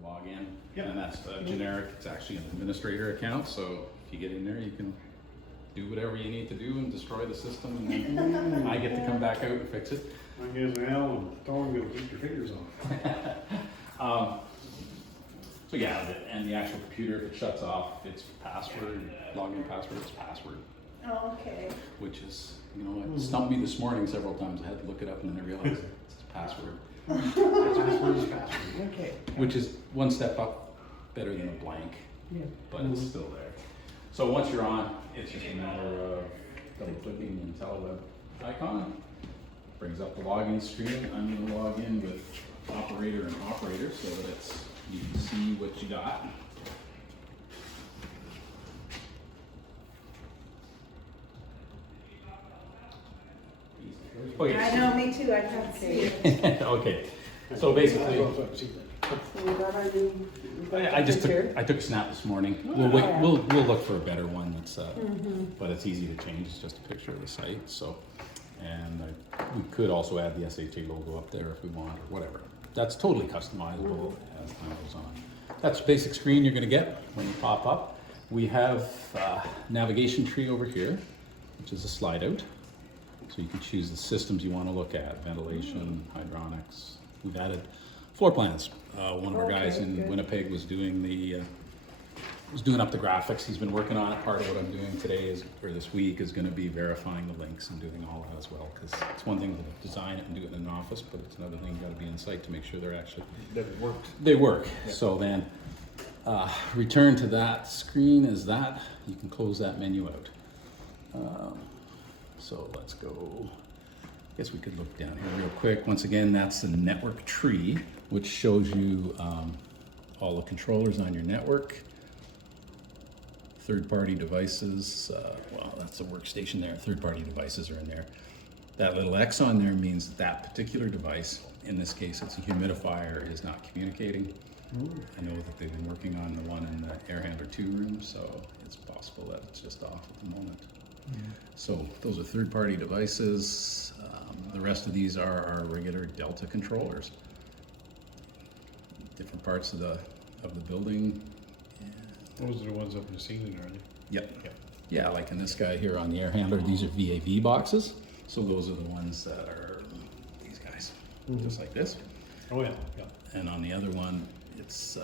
for login. Yep. And that's generic, it's actually an administrator account, so if you get in there, you can do whatever you need to do and destroy the system, and then I get to come back out and fix it. I guess Al and Tom will keep your fingers on. So yeah, and the actual computer, if it shuts off, it's password, login password, it's password. Oh, okay. Which is, you know, it stumped me this morning several times. I had to look it up and then I realized it's a password. Password is password. Okay. Which is one step up better than a blank, Yeah. but it's still there. So once you're on, it's just a matter of double clicking the IntelliWeb icon. Brings up the login screen. I'm going to log in with operator and operator so that you can see what you got. Oh, yes. I know, me too, I can't see it. Okay, so basically, So we got our new. I just took a snap this morning. We'll wait, yeah. we'll look for a better one that's, but it's easy to change. It's just a picture of the site. So, and we could also add the SHA logo up there if we want or whatever. That's totally customizable as time goes on. That's the basic screen you're going to get when you pop up. We have navigation tree over here, which is a slide out. So you can choose the systems you want to look at, ventilation, hydronics. We've added floor plans. One of our guys in good. Winnipeg was doing up the graphics. He's been working on it. Part of what I'm doing today this week is going to be verifying the links and doing all that as well. Because it's one thing to design it and do it in an office, but it's another thing you got to be in site to make sure they're actually They work. Yeah. So then, return to that screen is that. You can close that menu out. So let's go. I guess we could look down here real quick. Once again, that's the network tree, which shows you all the controllers on your network. Third-party devices, well, that's the workstation there. Third-party devices are in there. That little X on there means that particular device, in this case it's a humidifier, is not communicating. I know that they've been working on the one in the air handler 2 room, so it's possible that it's just off at the moment. So those are third-party devices. The rest of these are our regular Delta controllers. Different parts of the building. Those are the ones up in the ceiling, are they? Yep. Yeah. Yeah, like in this guy here on the air handler, these are VAV boxes. So those are the ones that are these guys, just like this. Oh, yeah, yeah. And on the other one, it's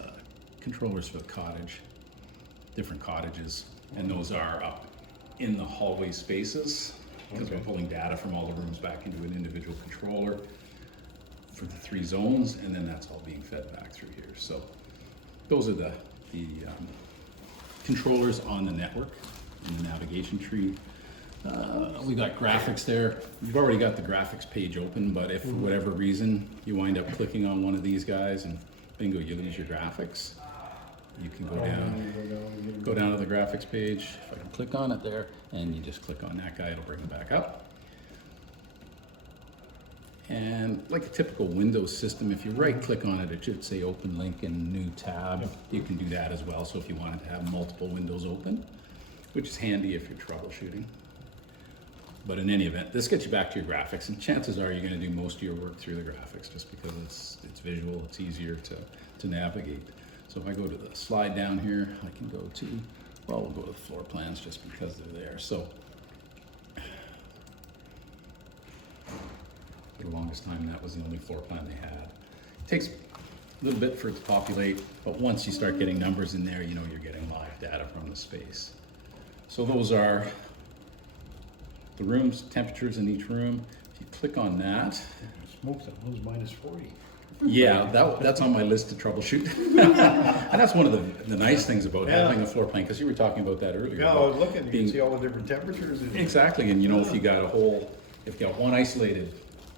controllers for the cottage, different cottages. And those are up in the hallway spaces because we're pulling data from all the rooms back into an individual controller for the 3 zones, and then that's all being fed back through here. So those are the controllers on the network in the navigation tree. We got graphics there. You've already got the graphics page open, but if for whatever reason you wind up clicking on one of these guys and bingo, you lose your graphics, you can go down to the graphics page. If I can click on it there, and you just click on that guy, it'll bring it back up. And like a typical Windows system, if you right click on it, it should say open link and new tab. You can do that as well. So if you wanted to have multiple windows open, which is handy if you're troubleshooting. But in any event, this gets you back to your graphics, and chances are you're going to do most of your work through the graphics just because it's visual, it's easier to navigate. So if I go to the slide down here, I can go to, well, we'll go to the floor plans just because they're there. So for the longest time, that was the only floor plan they had. It takes a little bit for it to populate, but once you start getting numbers in there, you know you're getting live data from the space. So those are the rooms, temperatures in each room. If you click on that, Smoke that one's -40. yeah, that's on my list to troubleshoot. And that's one of the nice things about having a floor plan, because you were talking about that earlier. Yeah, I was looking, you being- can see all the different temperatures. Exactly, and you know, if you got one isolated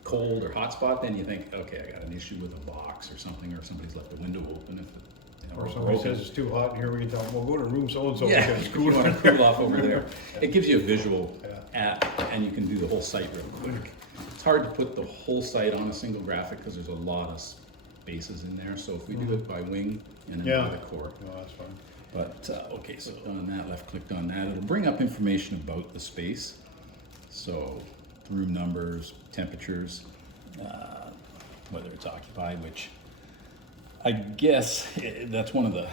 cold or hot spot, then you think, okay, I got an issue with a box or something, or somebody's left the window open. If Or somebody says it's too hot in here, we can tell them, well, go to room so-and-so. yeah, because it's you cooler. want to cool off over there. It gives you a visual Yeah. and you can do the whole site real quick. It's hard to put the whole site on a single graphic because there's a lot of spaces in there. So if we do it by wing and then by the core. No, that's fine. But, okay, so on that, left clicked on that, it'll bring up information about the space. So room numbers, temperatures, whether it's occupied, which I guess that's one of the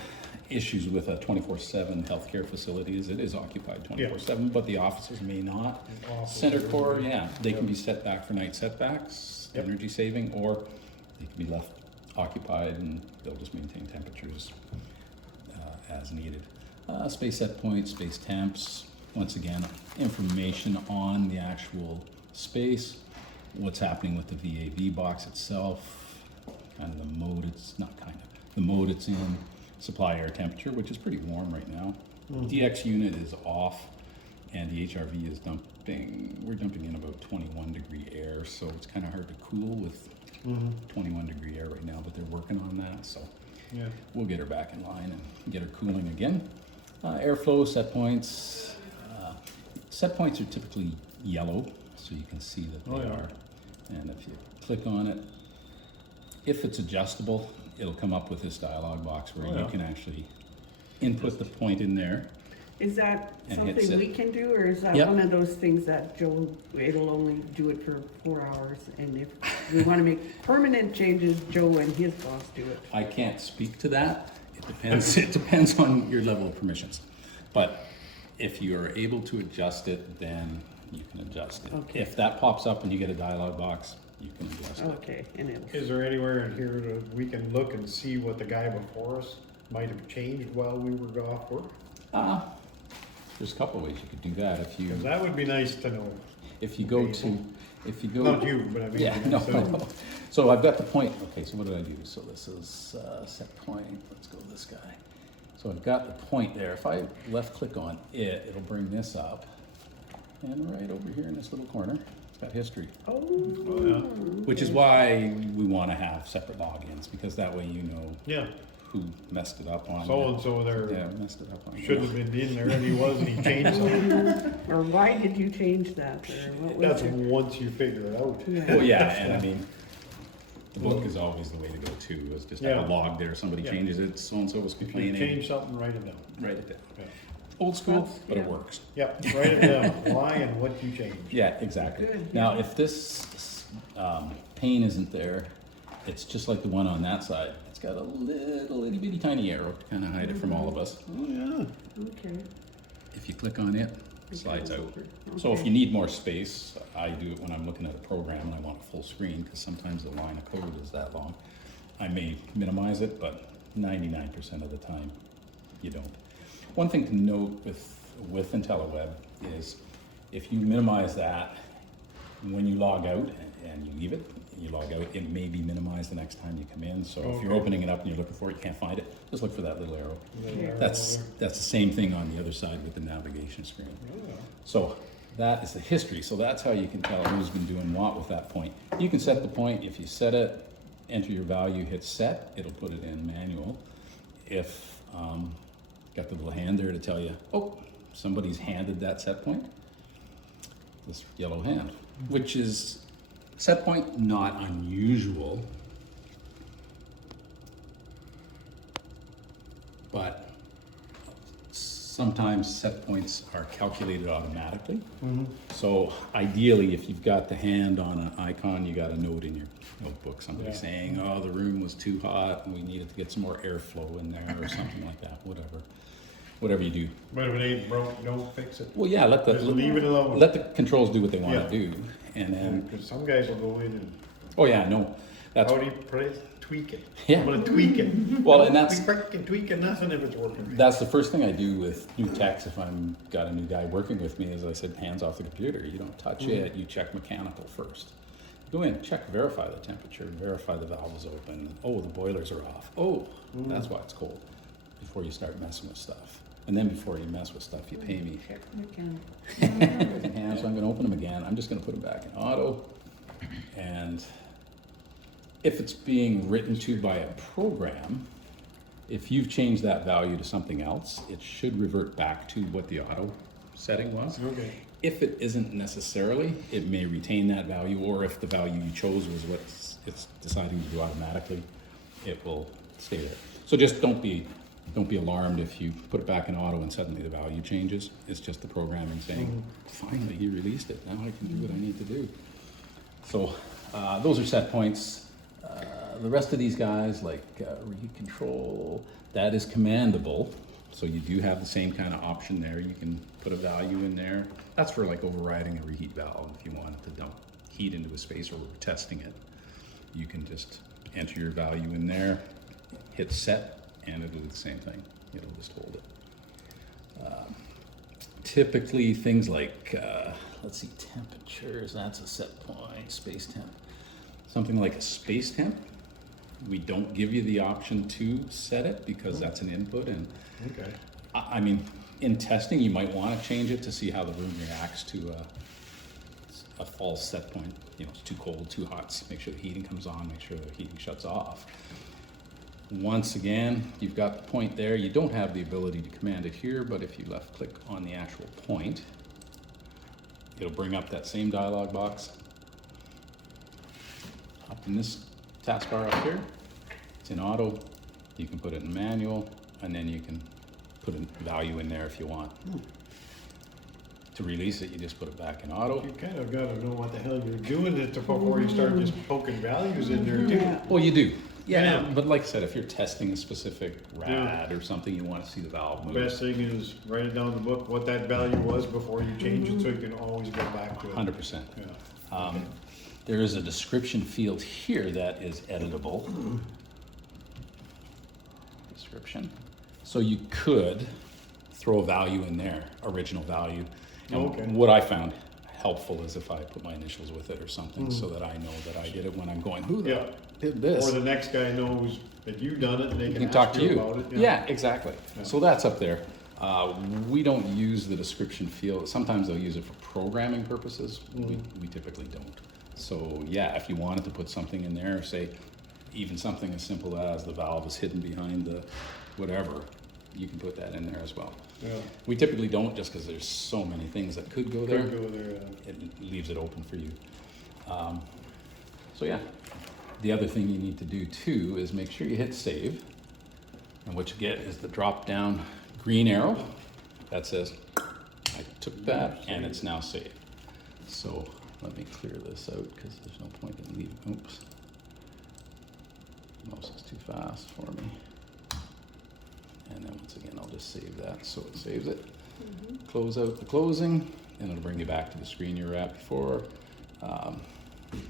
issues with a 24/7 healthcare facility is it is occupied 24/7, but the offices may not. Center core, yeah, they can be set back for night setbacks, Yep. energy saving, or they can be left occupied and they'll just maintain temperatures as needed. Space set points, space temps, once again, information on the actual space, what's happening with the VAV box itself, kind of the mode it's, not kind of, the mode it's in, supply air temperature, which is pretty warm right now. DX unit is off and the HRV is we're dumping in about 21 degree air, so it's kind of hard to cool with 21 degree air right now, but they're working on that, so Yeah. we'll get her back in line and get her cooling again. Airflow, set points. Set points are typically yellow, so you can see that they Oh, yeah. are. And if you click on it, if it's adjustable, it'll come up with this dialog box where Oh, you yeah. can actually input the point in there. Is that And hit something set. we can do, or is that Yep. one of those things that Joe, it'll only do it for 4 hours? And if we want to make permanent changes, Joe and his boss do it. I can't speak to that. It depends. It depends on your level of permissions. But if you are able to adjust it, then you can adjust it. Okay. If that pops up and you get a dialog box, you can adjust it. Okay, and it'll, Is there anywhere in here that we can look and see what the guy before us might have changed while we were off work? There's a couple of ways you could do that. Because that would be nice to know. If you go to, if you go. Not you, but I mean. Yeah, no, so- I know. So I've got the point, okay, so what did I do? So this is set point, let's go this guy. So I've got the point there. If I left click on it, it'll bring this up. And right over here in this little corner, it's got history. Oh, yeah. Which is why we want to have separate logins, because that way you know Yeah, who messed it up on. so and so there Yeah, messed it up on. shouldn't have been in there and he was and he changed something. or why did you change that, or what was That's it? once you figure it out. Well, yeah, and I mean, the book is always the way to go too, is just have Yeah. a log there, somebody Yeah. changes it, so-and-so was If you complaining, change something, write it down. write it down. Yeah. Old school, That's- but it yeah. works. Yep, write it down, why and what you changed. Yeah, exactly. Good, Now, yeah. if this pane isn't there, it's just like the one on that side. It's got a little itty bitty tiny arrow to kind of hide it from all of us. Oh, yeah. Okay. If you click on it, it slides out. over. So if Okay. you need more space, I do it when I'm looking at a program and I want a full screen, because sometimes the line of code is that long. I may minimize it, but 99% of the time, you don't. One thing to note with IntelliWeb is if you minimize that, when you log out and you leave it, you log out, it may be minimized the next time you come in. So if you're Okay. opening it up and you're looking for it, you can't find it, just look for that little arrow. Yeah. That's the same thing on the other side with the navigation screen. So that is the history. So that's how you can tell who's been doing what with that point. You can set the point. If you set it, enter your value, hit set, it'll put it in manual. If got the little hand there to tell you, oh, somebody's handed that set point, this yellow hand, which is set point, not unusual, but sometimes set points are calculated automatically. So ideally, if you've got the hand on an icon, you got a note in your notebook, somebody Yeah. saying, oh, the room was too hot and we needed to get some more airflow in there or something like that, whatever you do. But if it ain't broke, don't fix it. Well, yeah, let Just leave it alone. let the controls do what they want Yeah. to do, and then, Because some guys will go in and, oh yeah, no, that's, how do you put it? Tweak it. Yeah. I'm gonna tweak it. well, and that's, We frickin' tweak it, nothing if it's working right. that's the first thing I do with new techs. If I'm got a new guy working with me, as I said, hands off the computer. You don't touch it. You check mechanical first. Go in, check, verify the temperature, verify the valve is open. Oh, the boilers are off. Oh, that's why it's cold. Before you start messing with stuff, and then before you mess with stuff, you pay me. Check the account. And so I'm going to open them again. I'm just going to put them back in auto, and if it's being written to by a program, if you've changed that value to something else, it should revert back to what the auto setting was. Okay. If it isn't necessarily, it may retain that value, or if the value you chose was what it's deciding to do automatically, it will stay there. So just don't be alarmed if you put it back in auto and suddenly the value changes. It's just the programming saying, finally he released it, now I can do what I need to do. So those are set points. The rest of these guys, like reheat control, that is commandable. So you do have the same kind of option there. You can put a value in there. That's for like overriding a reheat valve if you wanted to dump heat into a space or we're testing it. You can just enter your value in there, hit set, and it'll do the same thing. It'll just hold it. Typically things like, let's see, temperatures, that's a set point, space temp. Something like a space temp, we don't give you the option to set it because that's an input. And Okay. I mean, in testing, you might want to change it to see how the room reacts to a false set point. You know, it's too cold, too hot, make sure the heating comes on, make sure the heating shuts off. Once again, you've got the point there. You don't have the ability to command it here, but if you left click on the actual point, it'll bring up that same dialog box. Up in this taskbar up here, it's in auto. You can put it in manual, and then you can put a value in there if you want. To release it, you just put it back in auto. You kind of gotta know what the hell you're doing it before you start just poking values in there too. Yeah. Well, you do. Yeah. But like I said, if you're testing a specific rad or something, you want to see the valve move. Best thing is write it down in the book what that value was before you change it so you can always go back to it. 100%. Yeah. There is a description field here that is editable. Description. So you could throw a value in there, original value. And Okay. what I found helpful is if I put my initials with it or something so that I know that I did it when I'm going, who the Yeah. did this? Or the next guy knows that you've done it and they You can can ask talk to you you. about it. Yeah, exactly. Yeah. So that's up there. We don't use the description field. Sometimes they'll use it for programming purposes. We typically don't. So yeah, if you wanted to put something in there, say even something as simple as the valve is hidden behind the whatever, you can put that in there as well. Yeah. We typically don't just because there's so many things that could go there. Could go there. It leaves it open for you. So yeah, the other thing you need to do too is make sure you hit save. And what you get is the drop down green arrow that says, I took that and it's now saved. So let me clear this out because there's no point in leaving. Oops. Mouse is too fast for me. And then once again, I'll just save that so it saves it. Close out the closing, and it'll bring you back to the screen you were at before.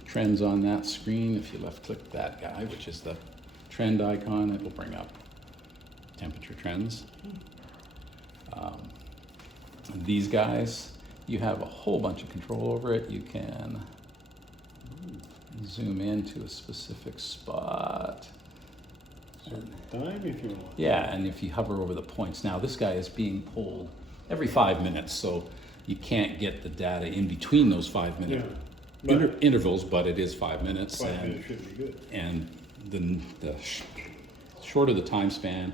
Trends on that screen, if you left click that guy, which is the trend icon, it will bring up temperature trends. These guys, you have a whole bunch of control over it. You can zoom into a specific spot. Time if you want. Yeah, and if you hover over the points. Now, this guy is being pulled every 5 minutes, so you can't get the data in between those 5 minute intervals, but it is 5 minutes. 5 minutes should be good. And the shorter the time span,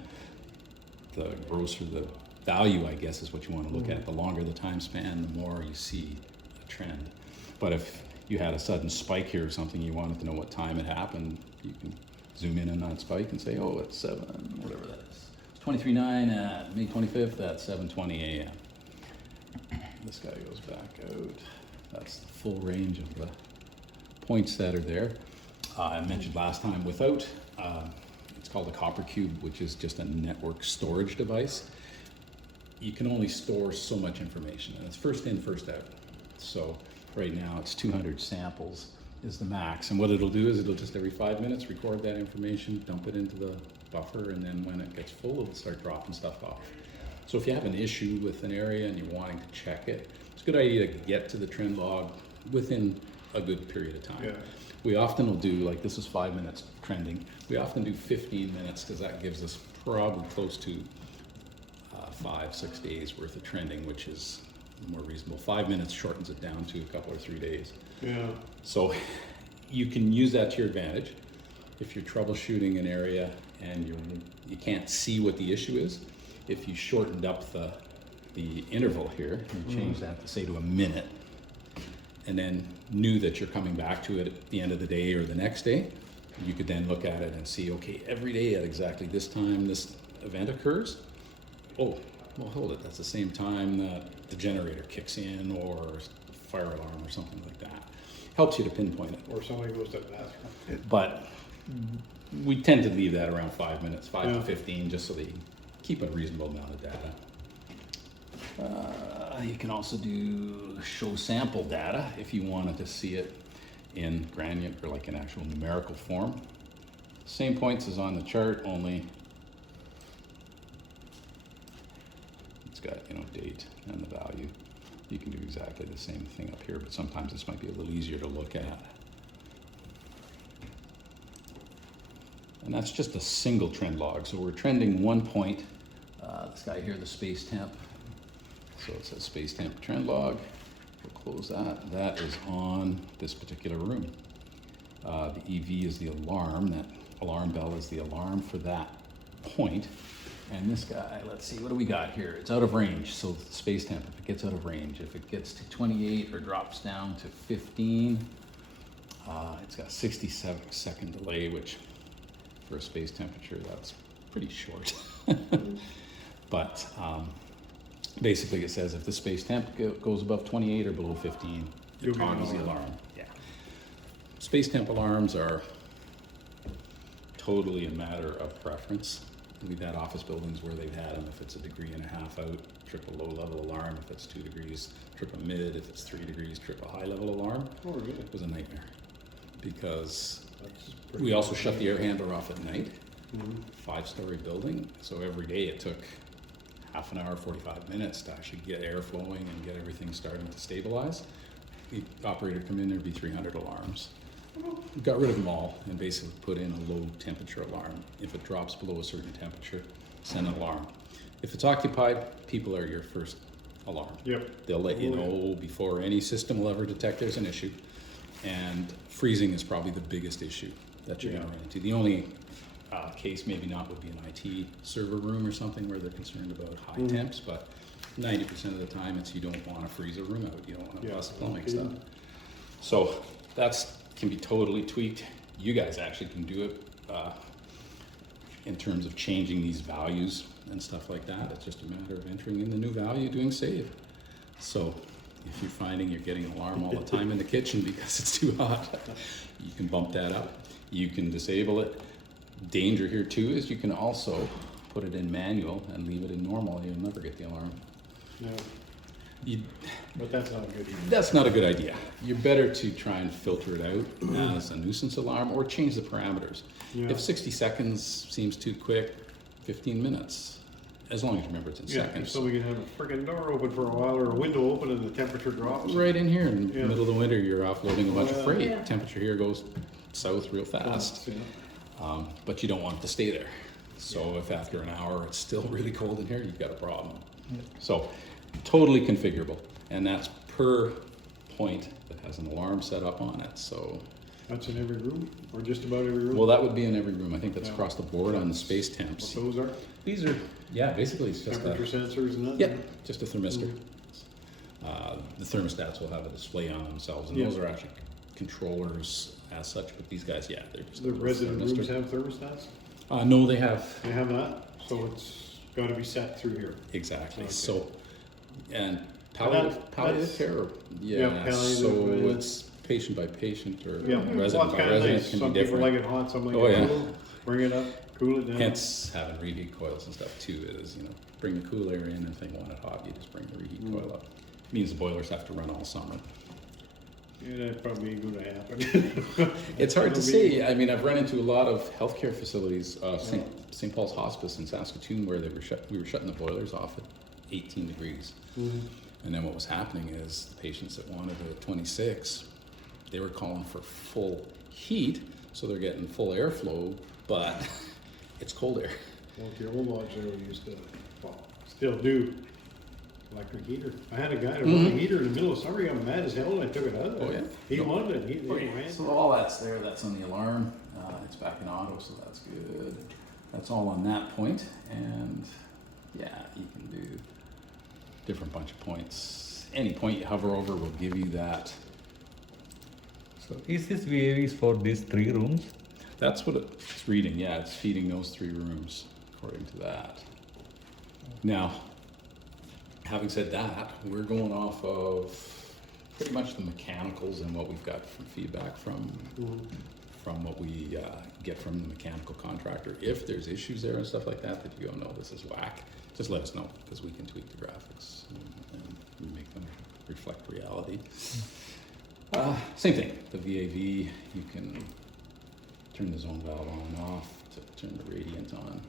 the grosser the value, I guess, is what you want to look at. The longer the time span, the more you see a trend. But if you had a sudden spike here or something, you wanted to know what time it happened, you can zoom in on that spike and say, oh, it's 7, whatever that is. It's 23:09 at May 25th at 7:20 a.m. This guy goes back out. That's the full range of the points that are there. I mentioned last time without, it's called a copper cube, which is just a network storage device. You can only store so much information, and it's first in, first out. So right now it's 200 samples is the max, and what it'll do is it'll just every 5 minutes record that information, dump it into the buffer, and then when it gets full, it'll start dropping stuff off. So if you have an issue with an area and you're wanting to check it, it's a good idea to get to the trend log within a good period of time. Yeah. We often will do, like this is 5 minutes trending, we often do 15 minutes because that gives us probably close to 5-6 days worth of trending, which is more reasonable. 5 minutes shortens it down to a couple or 3 days. Yeah. So you can use that to your advantage. If you're troubleshooting an area and you can't see what the issue is, if you shortened up the interval here and change that to say to a minute, and then knew that you're coming back to it at the end of the day or the next day, you could then look at it and see, okay, every day at exactly this time this event occurs. Oh, well, hold it, that's the same time that the generator kicks in or fire alarm or something like that. Helps you to pinpoint it. Or somebody goes to the bathroom. But We tend to leave that around 5 minutes, 5 to 15, just so they keep a reasonable amount of data. You can also do show sample data if you wanted to see it in granular or like an actual numerical form. Same points as on the chart, only it's got, you know, date and the value. You can do exactly the same thing up here, but sometimes this might be a little easier to look at. And that's just a single trend log. So we're trending 1 point. This guy here, the space temp. So it says space temp trend log. We'll close that. That is on this particular room. The EV is the alarm. That alarm bell is the alarm for that point. And this guy, let's see, what do we got here? It's out of range. So space temp, if it gets out of range, if it gets to 28 or drops down to 15, it's got 67-second delay, which for a space temperature, that's pretty short. But basically it says if the space temp goes above 28 or below 15, it triggers the alarm. Yeah. Space temp alarms are totally a matter of preference. We've had office buildings where they've had them if it's 1.5 degrees out, trip a low level alarm. If it's 2 degrees, trip a mid. If it's 3 degrees, trip a high level alarm. Oh, really? It was a nightmare because we also shut the air handler off at night. 5-story building, so every day it took half an hour, 45 minutes to actually get air flowing and get everything starting to stabilize. The operator come in, there'd be 300 alarms. Got rid of them all and basically put in a low temperature alarm. If it drops below a certain temperature, send an alarm. If it's occupied, people are your first alarm. Yep. They'll let you know before any system will ever detect there's an issue. And freezing is probably the biggest issue that you're gonna run into. The only case maybe not would be an IT server room or something where they're concerned about high temps, but 90% of the time it's you don't want to freeze a room out. You don't want to bust plumbing stuff. So that's can be totally tweaked. You guys actually can do it in terms of changing these values and stuff like that. It's just a matter of entering in the new value, doing save. So if you're finding you're getting an alarm all the time in the kitchen because it's too hot, you can bump that up. You can disable it. Danger here too is you can also put it in manual and leave it in normal. You'll never get the alarm. No. You, But that's not good either. that's not a good idea. You're better to try and filter it out as a nuisance alarm or change the parameters. Yeah. If 60 seconds seems too quick, 15 minutes, as long as you remember it's in seconds. So we can have a friggin' door open for a while or a window open and the temperature drops. Right in here in the Yeah. middle of the winter, you're offloading a bunch of freight. Yeah. Temperature here goes south real fast. But you don't want it to stay there. So if after an hour it's still really cold in here, you've got a problem. So totally configurable. And that's per point that has an alarm set up on it. So, That's in every room or just about every room? well, that would be in every room. I think that's Yeah. across the board on the space temps. What those are? These are, yeah, basically it's just Temperature sensors and that? yeah, just a thermistor. The thermostats will have a display on themselves, and Yeah. those are actually controllers as such. But these guys, yeah, they're just The a little resident rooms thermistor. have thermostats? No, they have They have that? So it's gotta be set through here. exactly. Okay. So, and that- palliative that's- care, Yeah, yeah. palliative, So yeah. it's patient by patient or Yeah, well, resident it's by kinda resident nice. can Some be people like different. it hot, some like Oh, it yeah. cool. Bring it up, cool it down. Hence having reheat coils and stuff too is, you know, bring the cool air in, and if they want it hot, you just bring the reheat coil up. Means the boilers have to run all summer. Yeah, that probably ain't gonna happen. It's hard to It'll be- say. I mean, I've run into a lot of healthcare facilities, St. Paul's Hospice in Saskatoon, where we were shutting the boilers off at 18 degrees. And then what was happening is the patients that wanted it at 26, they were calling for full heat, so they're getting full airflow, but it's cold air. Well, the old lodge there we used to, well, still do, electric heater. I had a guy that run a heater in the middle of summer, he got mad as hell, and I took it out of there. Oh, yeah? He wanted it, he ran. So all that's there, that's on the alarm. It's back in auto, so that's good. That's all on that point, and yeah, you can do different bunch of points. Any point you hover over will give you that. So is this VAVs for these 3 rooms? That's what it's reading, yeah, it's feeding those 3 rooms, according to that. Now, having said that, we're going off of pretty much the mechanicals and what we've got from feedback from from what we get from the mechanical contractor. If there's issues there and stuff like that, that you go, no, this is whack, just let us know, because we can tweak the graphics and make them reflect reality. Same thing, the VAV, you can turn the zone valve on and off to turn the radiant on.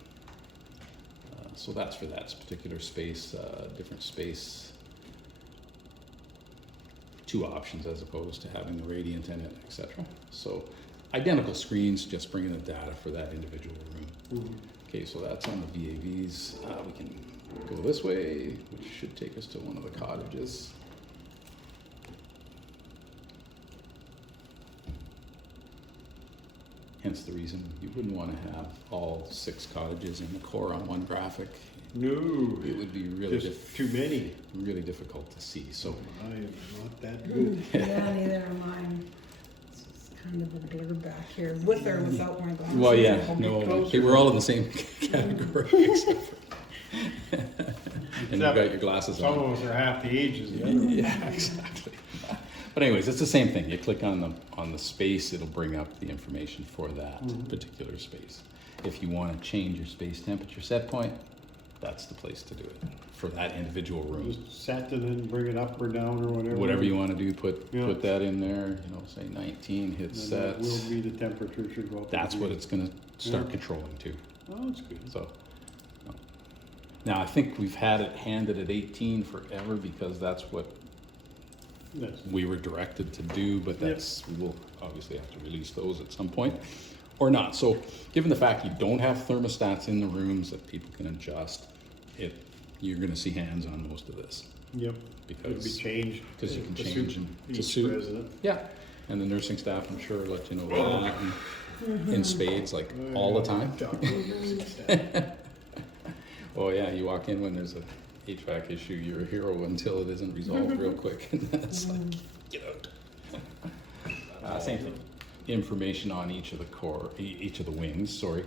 So that's for that particular space, different space. 2 options as opposed to having the radiant in it, etc. So identical screens, just bringing the data for that individual room. Okay, so that's on the VAVs. We can go this way, which should take us to one of the cottages. Hence the reason you wouldn't want to have all 6 cottages in the core on one graphic. No, It would be really just too many. really difficult to see. So I am not that good. Yeah, neither am I. It's just kind of a blur back here, with or without my glasses. well, yeah, I'll be no, closer. they were all in the same category. Except for and you've got your glasses Some on. of us are half the age as the other. Yeah, exactly. But anyways, it's the same thing. You click on the space, it'll bring up the information for that particular space. If you want to change your space temperature set point, that's the place to do it for that individual room. Just set it and bring it up or down or whatever. Whatever you want to do, put Yeah. that in there. You know, say 19, hit And set. that will be the temperature should go up. That's what it's going to start Yeah. controlling to. Oh, that's good. So, no. Now I think we've had it handed at 18 forever because that's what That's, we were directed to do, but that's, we will obviously have to release those at some point, or not. So, given the fact you don't have thermostats in the rooms that people can adjust, you're gonna see hands on most of this. yep. It'll be Because, changed. because you can to change suit to each suit. resident. Yeah, and the nursing staff, I'm sure, let you know that in spades, like all the time. Oh yeah, you walk in when there's a HVAC issue, you're a hero until it isn't resolved real quick, and then it's like, get out. Same thing. Information on each of the each of the wings, sorry.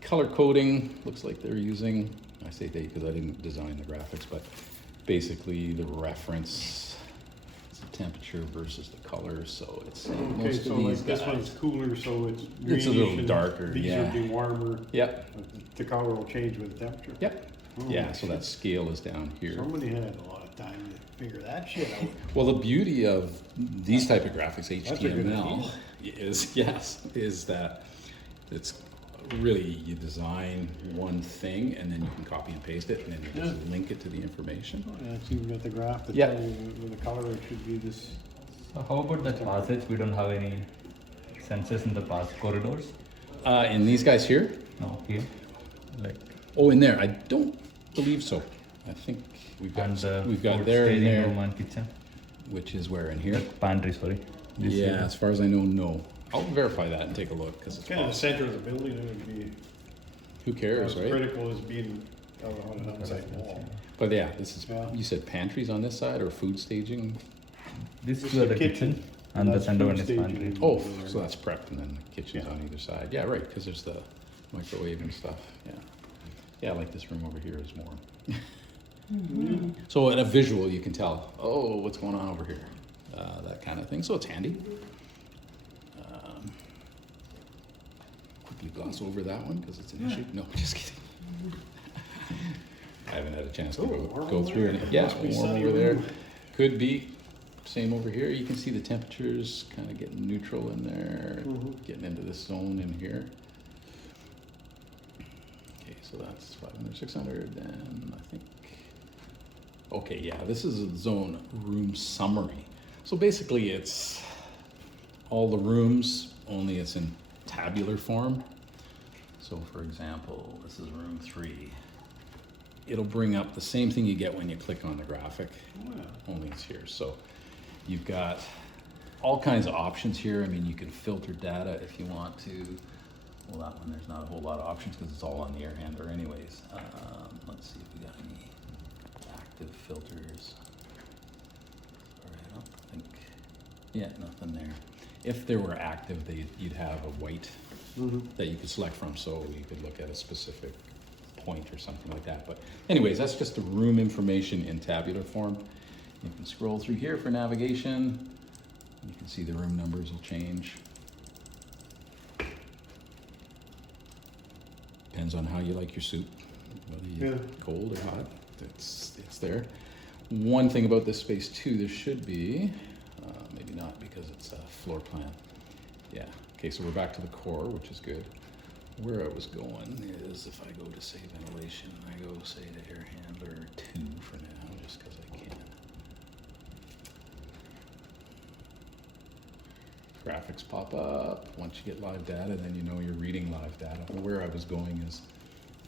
Color coding, looks like they're using, I say they because I didn't design the graphics, but basically the reference, it's the temperature versus the color, so it's Okay, most so of these like this one's guys. cooler, so it's It's a little greenish and darker, These yeah. would be warmer. Yep, The color will change with the temperature. yep. Oh, Yeah, so that scale is down here. Somebody had a lot of time to figure that shit out. Well, the beauty of these type of graphics, That's a good HTML, is that it's really, you design one thing and then you can copy and paste it and then you just link it to the information. Yeah, it's even got the graph that Yeah. tell you with the color it should be this. So how about the passage? We don't have any sensors in the pass corridors. In these guys here, No, here. Like oh, in there, I don't believe so. I think we've got, and the we've got food there and staging there, room and kitchen. which is where in here? Pantry, sorry. This Yeah, area. as far as I know, no. I'll verify that and take a look, because it's Kind of the possible. center of the building, it would be Who cares, as right? critical as being out on an outside wall. But yeah, this is, Yeah. you said pantries on this side or food staging? These This two is are the the kitchen, kitchen, and the that's center food one is staging. pantry. Oh, so that's prepped and then the kitchen's Yeah. on either side. Yeah, right, because there's the microwave and stuff, yeah. Yeah, like this room over here is warm. So at a visual, you can tell, oh, what's going on over here? That kind of thing, so it's handy. Quickly gloss over that one because it's an issue. No, just kidding. I haven't had a chance to Oh, go warm through over it. there. Yeah, Must be warm sunny over there. room. Could be. Same over here. You can see the temperatures kind of getting neutral in there, getting into this zone in here. Okay, so that's 500, 600, and I think. Okay, yeah, this is a zone room summary. So basically, it's all the rooms, only it's in tabular form. So for example, this is room 3. It'll bring up the same thing you get when you click on the graphic, only it's here. So you've got all kinds of options here. I mean, you can filter data if you want to. Well, that one, there's not a whole lot of options because it's all on the air handler anyways. Let's see if we got any active filters. Sorry, I don't think, yeah, nothing there. If there were active, you'd have a white that you could select from, so you could look at a specific point or something like that. But anyways, that's just the room information in tabular form. You can scroll through here for navigation. You can see the room numbers will change. Depends on how you like your soup, whether you Yeah. cold or hot. It's there. One thing about this space too, there should be, maybe not because it's a floor plan. Yeah. Okay, so we're back to the core, which is good. Where I was going is if I go to say ventilation, I go say to air handler 2 for now, just because I can. Graphics pop up. Once you get live data, then you know you're reading live data. Where I was going is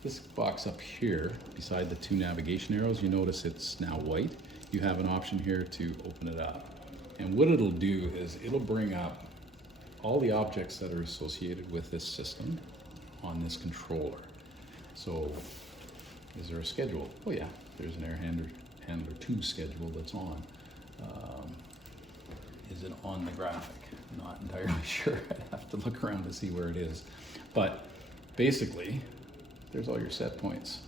this box up here, beside the 2 navigation arrows, you notice it's now white. You have an option here to open it up. And what it'll do is it'll bring up all the objects that are associated with this system on this controller. So, is there a schedule? Oh yeah, there's an air handler 2 schedule that's on. Is it on the graphic? Not entirely sure. I'd have to look around to see where it is. But basically, there's all your set points.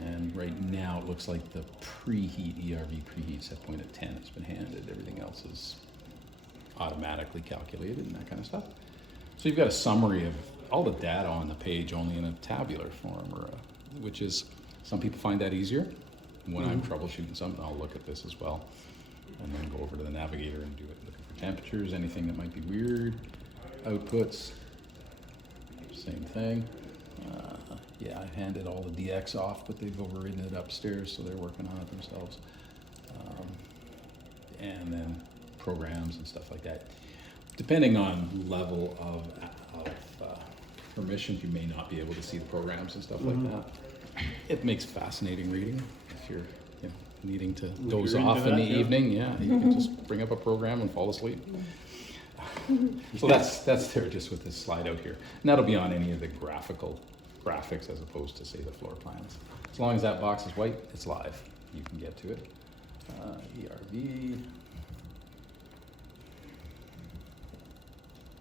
And right now it looks like the preheat, ERV preheat set point at 10 has been handed. Everything else is automatically calculated and that kind of stuff. So you've got a summary of all the data on the page only in a tabular form, which is, some people find that easier. When I'm troubleshooting something, I'll look at this as well, and then go over to the navigator and do it, looking for temperatures, anything that might be weird, outputs, same thing. Yeah, I handed all the DX off, but they've overridden it upstairs, so they're working on it themselves. And then programs and stuff like that. Depending on level of permissions, you may not be able to see the programs and stuff like that. It makes fascinating reading if you're needing to doze you're into off in the that, yeah. evening. Yeah, you can just bring up a program and fall asleep. So that's there just with this slide out here. And that'll be on any of the graphics as opposed to, say, the floor plans. As long as that box is white, it's live. You can get to it. ERV.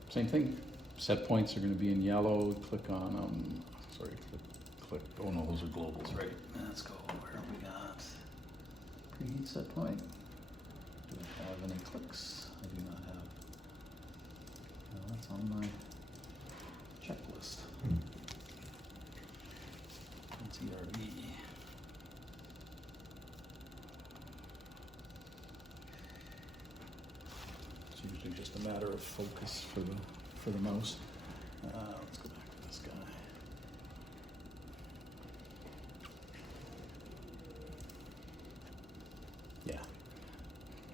Same thing. Set points are going to be in yellow. Click on them. Sorry, click. Oh no, those are globals, right? Let's go. Where have we got? Preheat set point. Do I have any clicks? I do not have. No, that's on my checklist. That's ERV. It's usually just a matter of focus for the mouse. Let's go back to this guy. Yeah.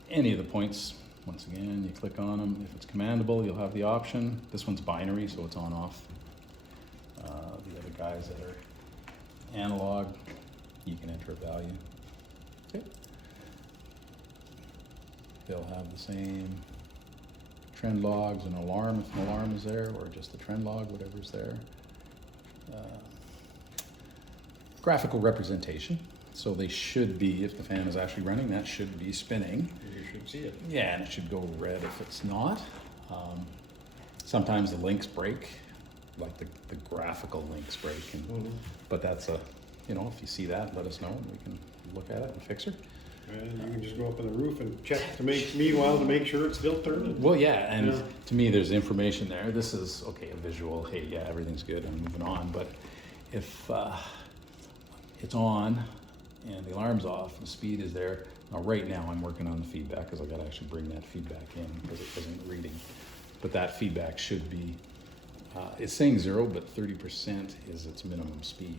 Any of the points, once again, you click on them. If it's commandable, you'll have the option. This one's binary, so it's on off. The other guys that are analog, you can enter a value. Okay. They'll have the same trend logs, an alarm if an alarm is there, or just the trend log, whatever's there. Graphical representation. So they should be, if the fan is actually running, that should be spinning. You should see it. Yeah, and it should go red if it's not. Sometimes the links break, like the graphical links break, but that's if you see that, let us know, and we can look at it and fix it. And you can just go up on the roof and check to make sure it's still turning. Well, yeah, and to me, there's information there. This is, okay, a visual, hey, yeah, everything's good, I'm moving on, but if it's on and the alarm's off, the speed is there. Now, right now, I'm working on the feedback, because I gotta actually bring that feedback in, because it wasn't reading. But that feedback should be, it's saying 0, but 30% is its minimum speed.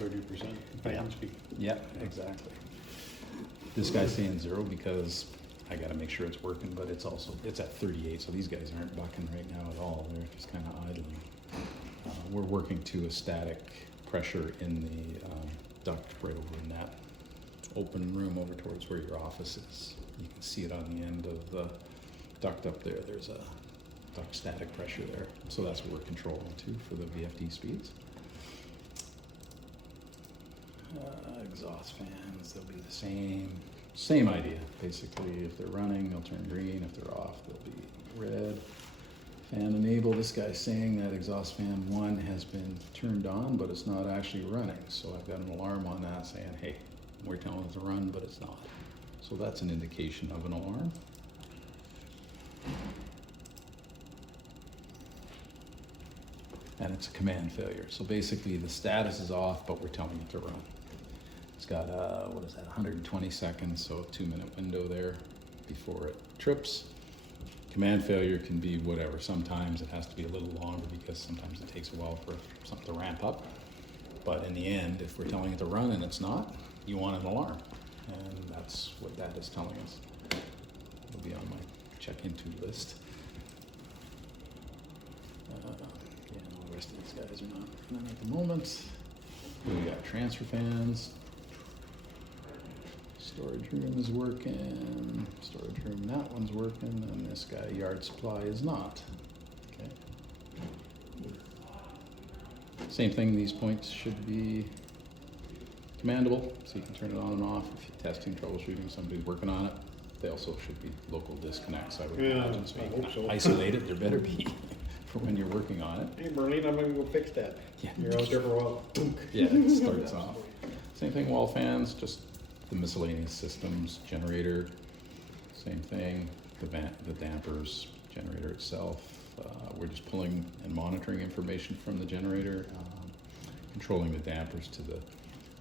30% fan speed. Yeah, exactly. This guy's saying 0 because I gotta make sure it's working, but it's at 38, so these guys aren't bucking right now at all. They're just kind of idling. We're working to a static pressure in the duct right over in that open room over towards where your office is. You can see it on the end of the duct up there. There's a duct static pressure there. So that's what we're controlling too for the VFD speeds. Exhaust fans, they'll be the same idea. Basically, if they're running, they'll turn green. If they're off, they'll be red. Fan enable, this guy's saying that exhaust fan 1 has been turned on, but it's not actually running. So I've got an alarm on that saying, hey, we're telling it to run, but it's not. So that's an indication of an alarm. and it's a command failure. So basically the status is off, but we're telling it to run. It's got, what is that, 120 seconds, so a 2-minute window there before it trips. Command failure can be whatever. Sometimes it has to be a little longer because sometimes it takes a while for something to ramp up. But in the end, if we're telling it to run and it's not, you want an alarm. And that's what that is telling us. It'll be on my check-into list. Yeah, the rest of these guys are not running at the moment. We got transfer fans. Storage room is working. Storage room, that one's working, and this guy, yard supply, is not. Okay. Same thing, these points should be commandable, so you can turn it on and off if you're testing, troubleshooting, somebody's working on it. They also should be local disconnects, I would imagine, so I you hope can so. isolate it. There better be for when you're working on it. Hey, Berlin, I'm gonna go fix that. Yeah. You're out there for a while. Yeah, it starts off. Same thing, wall fans, just the miscellaneous systems, generator, same thing, the dampers, generator itself. We're just pulling and monitoring information from the generator, controlling the dampers to the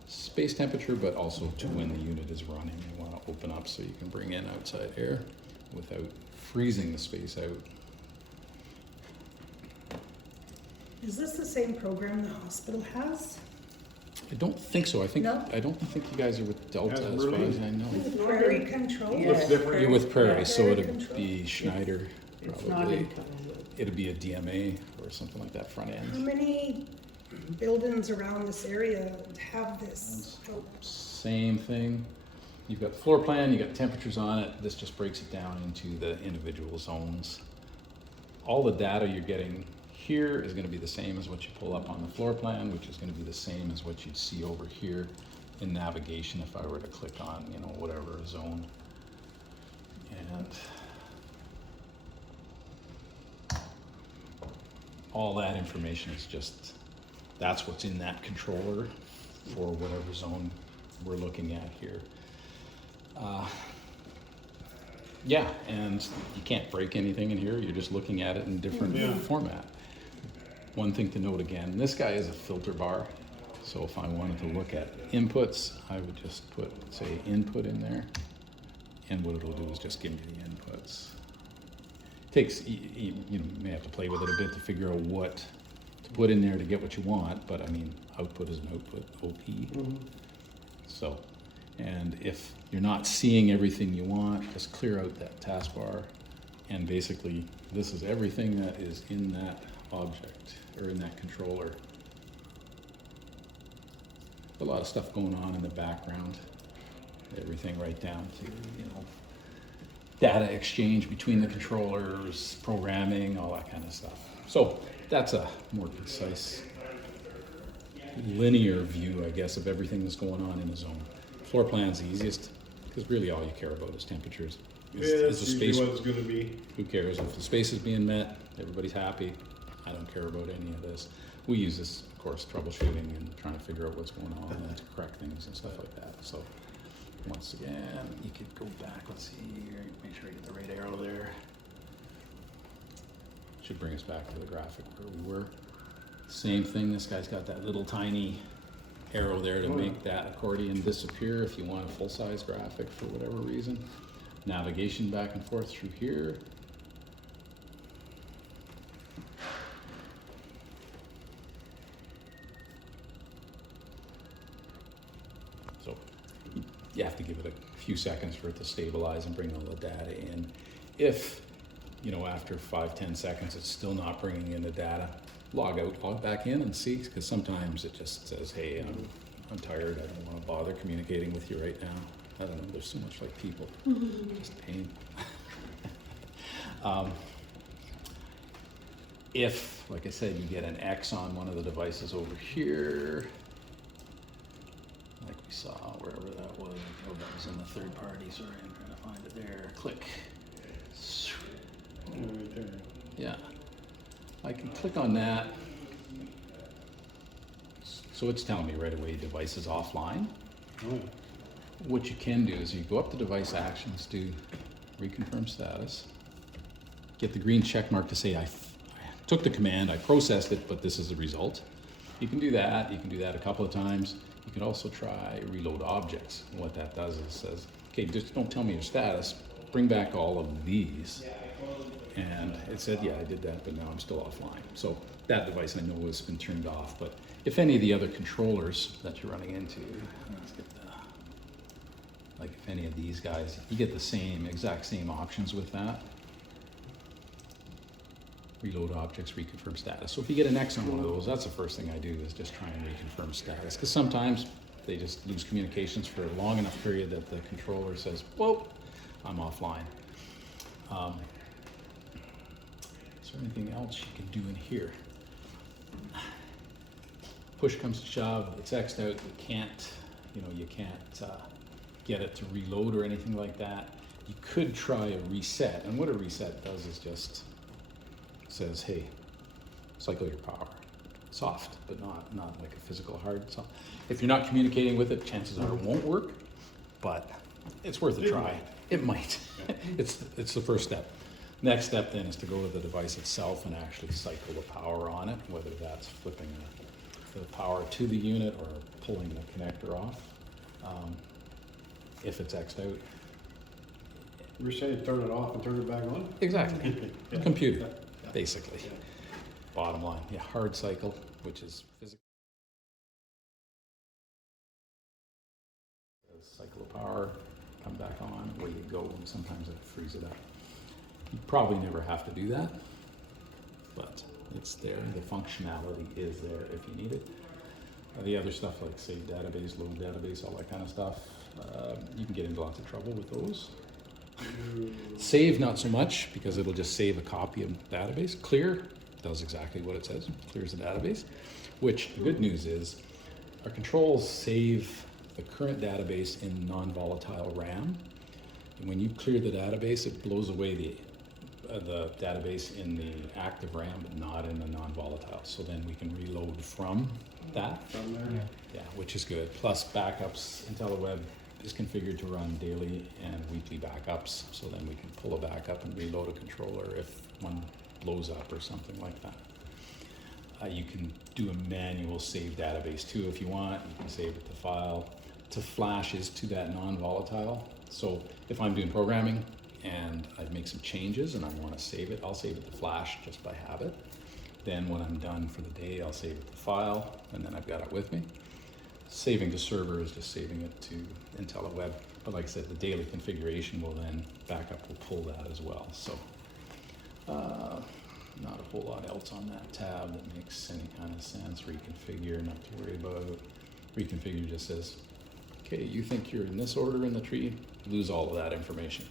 space temperature, but also to when the unit is running. You want to open up so you can bring in outside air without freezing the space out. Is this the same program the hospital has? I don't think so. No? I don't think you guys are with Delta Has as far Berlin? as I know. With Prairie Control? Yeah. Looks different. You're with Prairie, Yeah. so Prairie it'd Control. be Schneider, It's not probably. in town. It'd be a DMA or something like that front How end. many buildings around this area have this? Same thing. You've got the floor plan, you've got temperatures on it. This just breaks it down into the individual zones. All the data you're getting here is going to be the same as what you pull up on the floor plan, which is going to be the same as what you'd see over here in navigation if I were to click on, you know, whatever zone. And all that information is just, that's what's in that controller for whatever zone we're looking at here. Yeah, and you can't break anything in here. You're just looking at it in different Yeah. format. One thing to note again, this guy is a filter bar. So if I wanted to look at inputs, I would just put, say, input in there. And what it'll do is just give me the inputs. Takes, you may have to play with it a bit to figure out what to put in there to get what you want, but I mean, output is an output, OP. So, and if you're not seeing everything you want, just clear out that taskbar. And basically, this is everything that is in that object, or in that controller. A lot of stuff going on in the background. Everything right down to, you know, data exchange between the controllers, programming, all that kind of stuff. So that's a more concise, linear view, I guess, of everything that's going on in a zone. Floor plan's the easiest, because really all you care about is temperatures. Yeah, Is that's the usually space, what it's gonna be. who cares? If the space is being met, everybody's happy. I don't care about any of this. We use this, of course, troubleshooting and trying to figure out what's going on and to correct things and stuff like that. So once again, you could go back, let's see here, make sure I get the right arrow there. Should bring us back to the graphic where we were. Same thing, this guy's got that little tiny arrow there to make that accordion disappear if you want a full-size graphic for whatever reason. Navigation back and forth through here. So you have to give it a few seconds for it to stabilize and bring all the data in. If, you know, after 5-10 seconds it's still not bringing in the data, log out, log back in and see, because sometimes it just says, hey, I'm tired, I don't want to bother communicating with you right now. I don't know, there's so much like people, just pain. If, like I said, you get an X on one of the devices over here, like we saw, wherever that was, oh, that was in the third party, sorry, I'm trying to find it there, click. Right there. Yeah, I can click on that. So it's telling me right away device is offline. Oh, yeah. What you can do is you go up to device actions, do reconfirm status, get the green check mark to say I took the command, I processed it, but this is the result. You can do that. You can do that a couple of times. You can also try reload objects. And what that does is says, okay, just don't tell me your status. Bring back all of these. And it said, yeah, I did that, but now I'm still offline. So that device I know has been turned off. But if any of the other controllers that you're running into, let's get the, like if any of these guys, you get the same, exact same options with that. Reload objects, reconfirm status. So if you get an X on one of those, that's the first thing I do is just try and reconfirm status. Because sometimes they just lose communications for a long enough period that the controller says, whoa, I'm offline. Is there anything else you can do in here? Push comes to shove, it's X'd out, you can't get it to reload or anything like that. You could try a reset, and what a reset does is just says, hey, cycle your power. Soft, but not like a physical hard. So if you're not communicating with it, chances are it won't work, but it's worth a try. It might. It's the first step. Next step then is to go to the device itself and actually cycle the power on it, whether that's flipping the power to the unit or pulling the connector off. If it's X'd out. You're saying turn it off and turn it back on? Exactly. Yeah. Computer, Yeah. basically. Yeah. Bottom line, yeah, hard cycle, which is physical. Cycle of power, come back on, away you go, and sometimes it frees it up. You probably never have to do that, but it's there. The functionality is there if you need it. The other stuff like save database, load database, all that kind of stuff, you can get into lots of trouble with those. Save, not so much, because it'll just save a copy of the database. Clear does exactly what it says, clears the database, which the good news is our controls save the current database in non-volatile RAM. And when you clear the database, it blows away the database in the active RAM, but not in the non-volatile. So then we can reload from that. From there? Yeah, which is good. Plus backups, IntelliWeb is configured to run daily and weekly backups. So then we can pull a backup and reload a controller if one blows up or something like that. You can do a manual save database too if you want. You can save it to file. To flash is to that non-volatile. So if I'm doing programming and I make some changes and I want to save it, I'll save it to flash just by habit. Then when I'm done for the day, I'll save it to file, and then I've got it with me. Saving to server is just saving it to IntelliWeb. But like I said, the daily configuration will then, backup will pull that as well. So not a whole lot else on that tab that makes any kind of sense. Reconfigure, not to worry about. Reconfigure just says, okay, you think you're in this order in the tree, lose all of that information.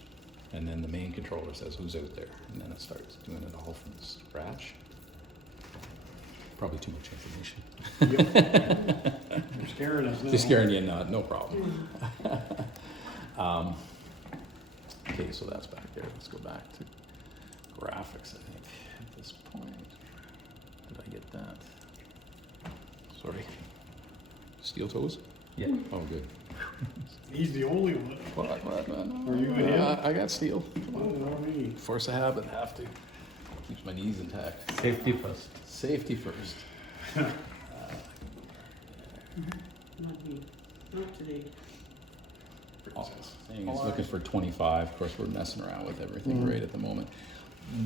And then the main controller says who's out there. And then it starts doing it all from scratch. Probably too much information. You're scaring us now. Just scaring you, no problem. Okay, so that's back there. Let's go back to graphics, I think, at this point. Did I get that? Sorry. Steel toes? Yeah. Oh, good. He's the only one. What? Were you and him? I got steel. Not me. Force of habit, have to. Keeps my knees intact. Safety first. Safety first. Not me, not today. Saying he's looking for 25. Of course, we're messing around with everything right at the moment.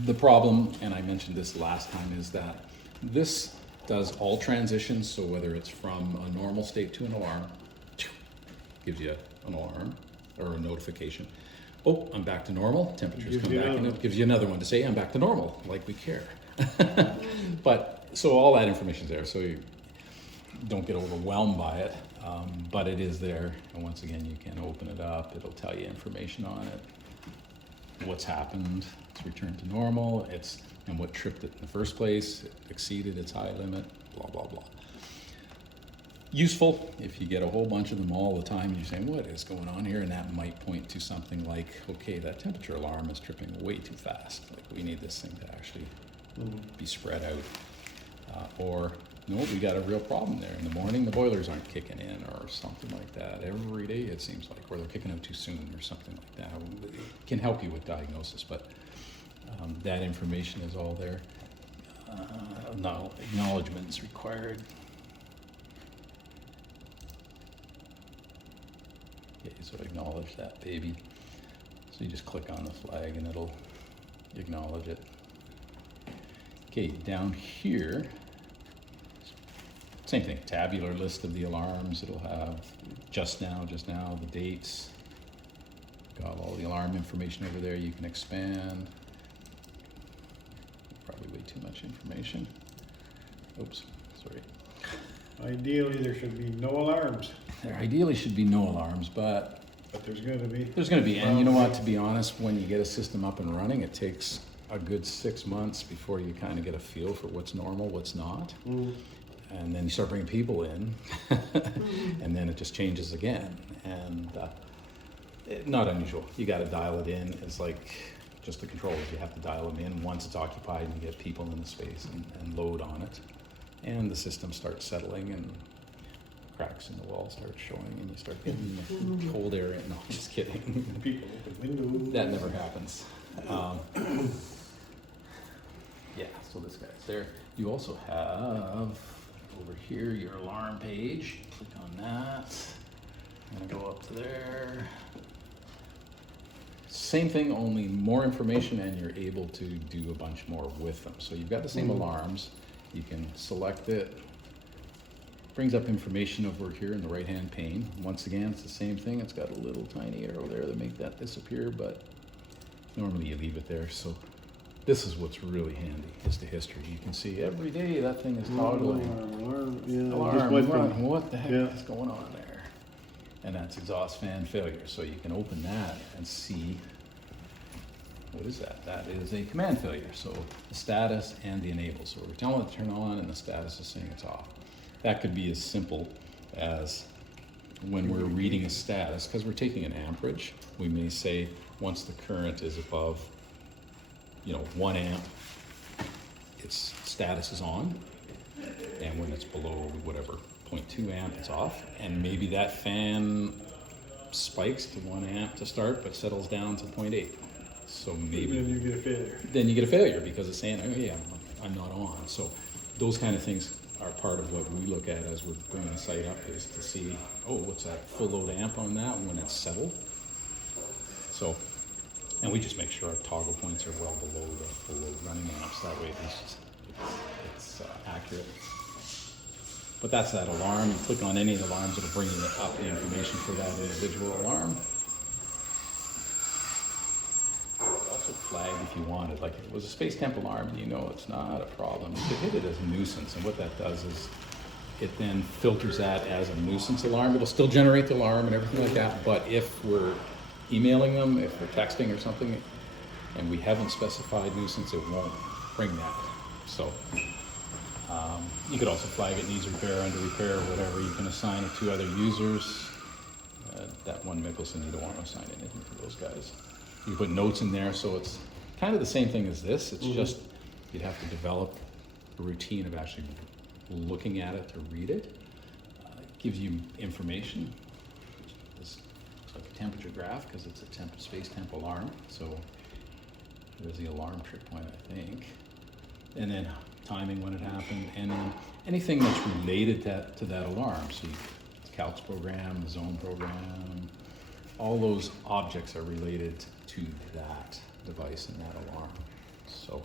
The problem, and I mentioned this last time, is that this does all transitions. So whether it's from a normal state to an alarm, gives you an alarm or a notification. Oh, I'm back to normal. Temperatures Gives come you back, and another it gives you another one to say I'm back to normal, like we care. But so all that information's there, so you don't get overwhelmed by it. But it is there, and once again, you can open it up. It'll tell you information on it, what's happened. It's returned to normal. And what tripped it in the first place. It exceeded its high limit. Blah blah blah. Useful if you get a whole bunch of them all the time. You're saying, what is going on here? And that might point to something like, okay, that temperature alarm is tripping way too fast. Like we need this thing to actually be spread out. Or, no, we got a real problem there. In the morning, the boilers aren't kicking in or something like that. Every day it seems like, or they're kicking out too soon or something like that. It can help you with diagnosis, but that information is all there. No, acknowledgements required. Okay, so acknowledge that baby. So you just click on the flag and it'll acknowledge it. Okay, down here, same thing, tabular list of the alarms. It'll have just now, the dates. Got all the alarm information over there. You can expand. Probably way too much information. Oops, sorry. Ideally, there should be no alarms, There ideally should be no alarms, but but there's gonna be. there's gonna be, and you know what, to be honest, when you get a system up and running, it takes a good 6 months before you kind of get a feel for what's normal, what's not. And then you start bringing people in, and then it just changes again. And not unusual. You got to dial it in. It's like just the controllers. You have to dial them in once it's occupied, and you get people in the space and load on it. And the system starts settling, and cracks in the wall start showing, and you start getting the cold air in. No, just kidding. People open windows. That never happens. Yeah, so this guy's there. You also have over here your alarm page. Click on that. I'm gonna go up to there. Same thing, only more information, and you're able to do a bunch more with them. So you've got the same alarms. You can select it. Brings up information over here in the right-hand pane. Once again, it's the same thing. It's got a little tiny arrow there to make that disappear, but normally you leave it there. So this is what's really handy, is the history. You can see every day that thing is toggling. Alarm, yeah. Just Alarm, went run. from, What the heck Yeah. is going on there? And that's exhaust fan failure. So you can open that and see, what is that? That is a command failure. So the status and the enable. So we're telling it to turn on, and the status is saying it's off. That could be as simple as when we're reading a status, because we're taking an amperage, we may say once the current is above 1 amp, its status is on, and when it's below whatever 0.2 amp, it's off. And maybe that fan spikes to 1 amp to start, but settles down to 0.8. So maybe then you get a failure. then you get a failure because it's saying, oh yeah, I'm not on. So those kind of things are part of what we look at as we're bringing the site up, is to see, oh, what's that full load amp on that when it's settled. So, and we just make sure our toggle points are well below the full load running amps. That way at least it's accurate. But that's that alarm. You click on any of the alarms, it'll bring you up the information for that individual alarm. Also flag if you wanted, like if it was a space temp alarm and you know it's not a problem, you could hit it as a nuisance. And what that does is it then filters that as a nuisance alarm. It'll still generate the alarm and everything like that, but if we're emailing them, if we're texting or something, and we haven't specified nuisance, it won't bring that. So you could also flag it needs repair, under repair, whatever. You can assign it to other users. That one Mickelson, you don't want to assign anything to those guys. You put notes in there, so it's kind of the same thing as this. It's just you'd have to develop a routine of actually looking at it to read it. It gives you information. This looks like a temperature graph because it's a space temp alarm. So there's the alarm trip point, I think. And then timing when it happened, and then anything that's related to that alarm. So the Calcs program, the zone program, all those objects are related to that device and that alarm. So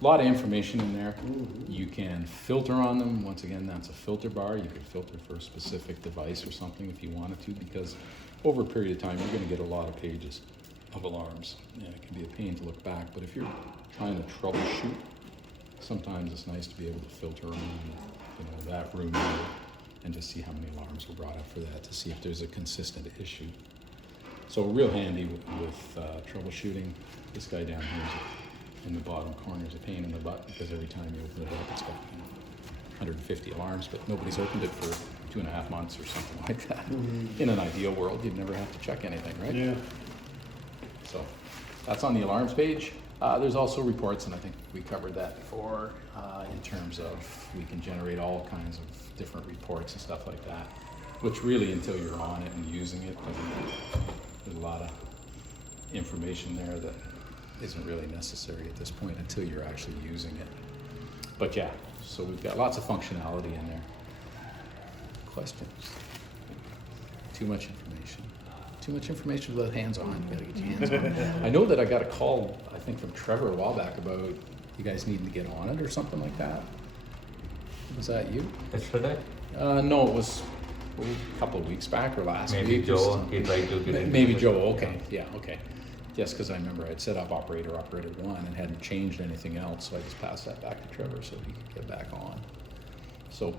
a lot of information in there. You can filter on them. Once again, that's a filter bar. You could filter for a specific device or something if you wanted to, because over a period of time, you're going to get a lot of pages of alarms. And it can be a pain to look back, but if you're trying to troubleshoot, sometimes it's nice to be able to filter on that room and just see how many alarms were brought up for that, to see if there's a consistent issue. So real handy with troubleshooting. This guy down here in the bottom corner is a pain in the butt, because every time you open it up, it's got 150 alarms, but nobody's opened it for 2.5 months or something like that. In an ideal world, you'd never have to check anything, right? Yeah. So that's on the alarms page. There's also reports, and I think we covered that before, in terms of we can generate all kinds of different reports and stuff like that, which really, until you're on it and using it, there's a lot of information there that isn't really necessary at this point until you're actually using it. But yeah, so we've got lots of functionality in there. Questions? Too much information. Too much information without hands-on. You gotta get your hands on. I know that I got a call, I think from Trevor a while back about you guys needing to get on it or something like that. Was that you? Yesterday, No, it was a couple of weeks back or last maybe week. Joe, he tried to get into Maybe it. Joe, okay, yeah, okay. Yes, because I remember I'd set up operator 1 and hadn't changed anything else, so I just passed that back to Trevor so he could get back on. So